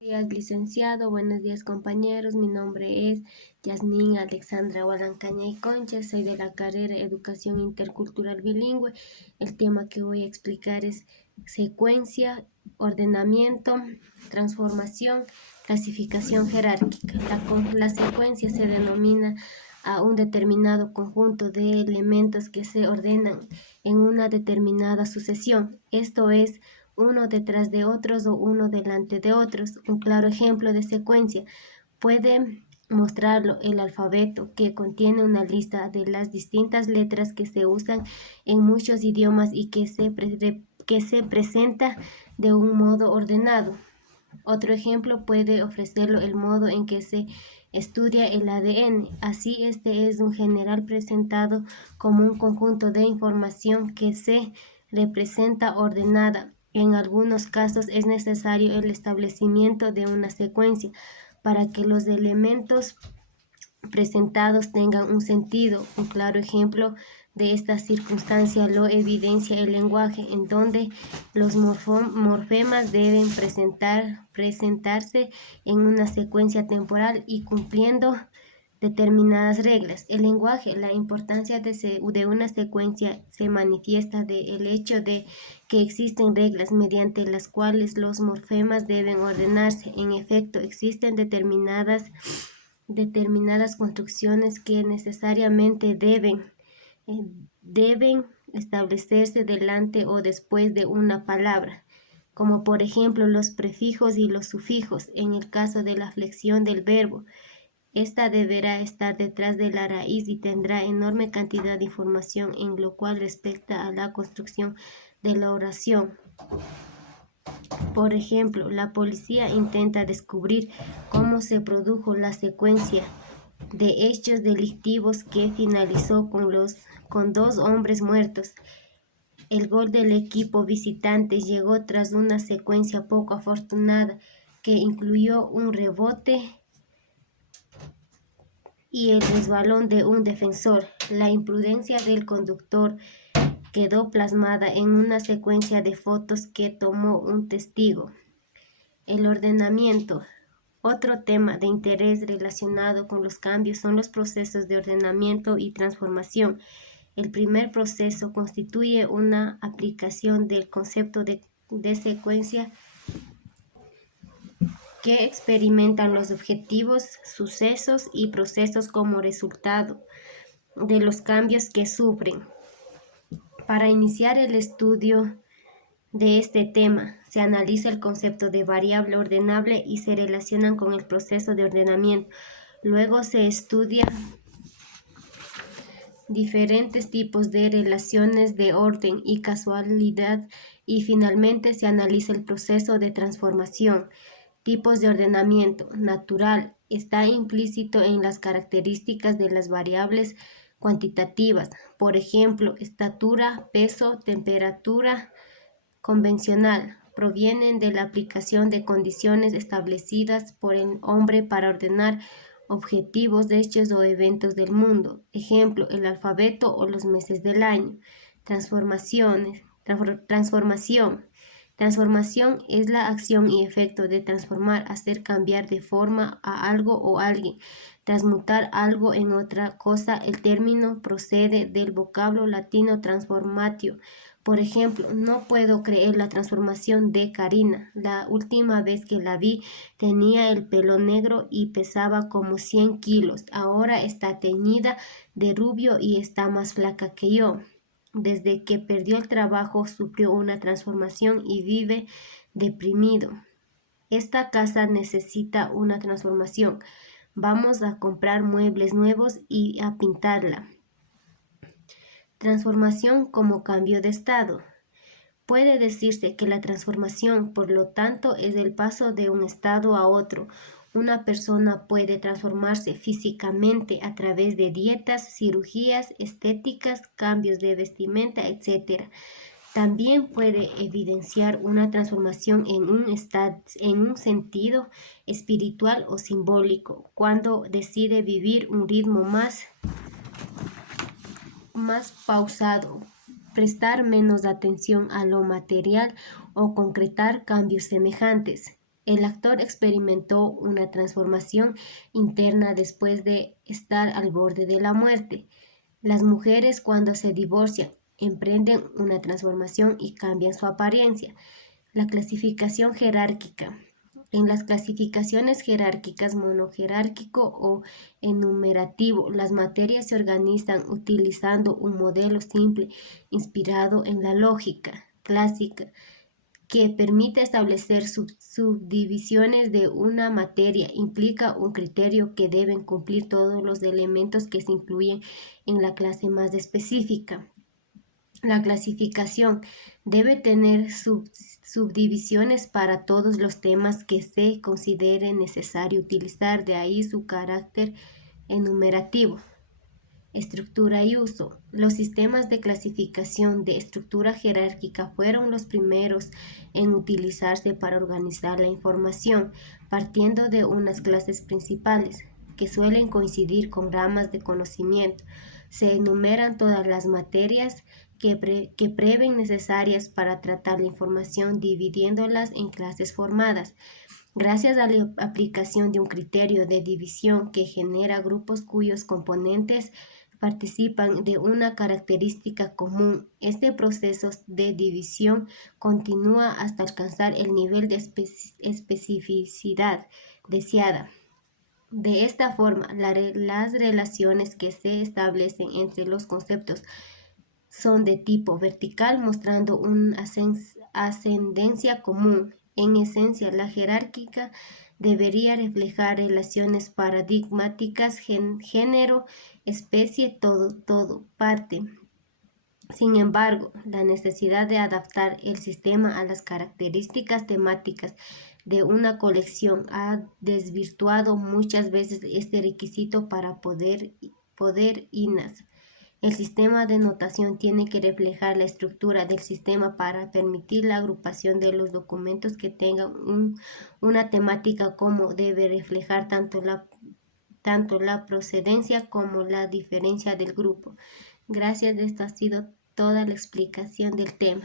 Buenos días, licenciado. Buenos días, compañeros. Mi nombre es Yasmín Alexandra Guadancaña y Concha. Soy de la carrera Educación Intercultural Bilingüe. El tema que voy a explicar es secuencia, ordenamiento, transformación, clasificación jerárquica. La secuencia se denomina a un determinado conjunto de elementos que se ordenan en una determinada sucesión. Esto es uno detrás de otros o uno delante de otros. Un claro ejemplo de secuencia puede mostrarlo el alfabeto, que contiene una lista de las distintas letras que se usan en muchos idiomas y que se presenta de un modo ordenado. Otro ejemplo puede ofrecerlo el modo en que se estudia el ADN. Así, este es un general presentado como un conjunto de información que se representa ordenada. En algunos casos es necesario el establecimiento de una secuencia para que los elementos presentados tengan un sentido. Un claro ejemplo de esta circunstancia lo evidencia el lenguaje, en donde los morfemas deben presentarse en una secuencia temporal y cumpliendo determinadas reglas. El lenguaje, la importancia de una secuencia se manifiesta del hecho de que existen reglas mediante las cuales los morfemas deben ordenarse. En efecto, existen determinadas construcciones que necesariamente deben establecerse delante o después de una palabra, como por ejemplo los prefijos y los sufijos. En el caso de la flexión del verbo, esta deberá estar detrás de la raíz y tendrá enorme cantidad de información en lo cual respecta a la construcción de la oración. Por ejemplo, la policía intenta descubrir cómo se produjo la secuencia de hechos delictivos que finalizó con 2 hombres muertos. El gol del equipo visitante llegó tras una secuencia poco afortunada que incluyó un rebote y el resbalón de un defensor. La imprudencia del conductor quedó plasmada en una secuencia de fotos que tomó un testigo. El ordenamiento. Otro tema de interés relacionado con los cambios son los procesos de ordenamiento y transformación. El primer proceso constituye una aplicación del concepto de secuencia que experimentan los objetivos, sucesos y procesos como resultado de los cambios que sufren. Para iniciar el estudio de este tema, se analiza el concepto de variable ordenable y se relacionan con el proceso de ordenamiento. Luego se estudia diferentes tipos de relaciones de orden y casualidad y finalmente se analiza el proceso de transformación. Tipos de ordenamiento. Natural. Está implícito en las características de las variables cuantitativas, por ejemplo, estatura, peso, temperatura. Convencional. Provienen de la aplicación de condiciones establecidas por el hombre para ordenar objetivos de hechos o eventos del mundo. Ejemplo, el alfabeto o los meses del año. Transformación. Transformación es la acción y efecto de transformar, hacer cambiar de forma a algo o alguien, transmutar algo en otra cosa. El término procede del vocablo latino transformatio. Por ejemplo, no puedo creer la transformación de Karina. La última vez que la vi tenía el pelo negro y pesaba como 100 kilos. Ahora está teñida de rubio y está más flaca que yo. Desde que perdió el trabajo sufrió una transformación y vive deprimido. Esta casa necesita una transformación. Vamos a comprar muebles nuevos y a pintarla. Transformación como cambio de estado. Puede decirse que la transformación, por lo tanto, es el paso de un estado a otro. Una persona puede transformarse físicamente a través de dietas, cirugías estéticas, cambios de vestimenta, etc. También puede evidenciar una transformación en un sentido espiritual o simbólico, cuando decide vivir un ritmo más pausado, prestar menos atención a lo material o concretar cambios semejantes. El actor experimentó una transformación interna después de estar al borde de la muerte. Las mujeres cuando se divorcian emprenden una transformación y cambian su apariencia. La clasificación jerárquica. En las clasificaciones jerárquicas monojerárquico o enumerativo, las materias se organizan utilizando un modelo simple inspirado en la lógica clásica que permite establecer subdivisiones de una materia. Implica un criterio que deben cumplir todos los elementos que se incluyen en la clase más específica. La clasificación debe tener subdivisiones para todos los temas que se considere necesario utilizar, de ahí su carácter enumerativo. Estructura y uso. Los sistemas de clasificación de estructura jerárquica fueron los primeros en utilizarse para organizar la información, partiendo de unas clases principales, que suelen coincidir con ramas de conocimiento. Se enumeran todas las materias que prevén necesarias para tratar la información, dividiéndolas en clases formadas. Gracias a la aplicación de un criterio de división que genera grupos cuyos componentes participan de una característica común, este proceso de división continúa hasta alcanzar el nivel de especificidad deseada. De esta forma, las relaciones que se establecen entre los conceptos son de tipo vertical, mostrando una ascendencia común. En esencia, la jerárquica debería reflejar relaciones paradigmáticas, género, especie, todo, parte. Sin embargo, la necesidad de adaptar el sistema a las características temáticas de una colección ha desvirtuado muchas veces este requisito para poder INAS. El sistema de notación tiene que reflejar la estructura del sistema para permitir la agrupación de los documentos que tengan una temática, como debe reflejar tanto la procedencia como la diferencia del grupo. Gracias, esto ha sido toda la explicación del tema.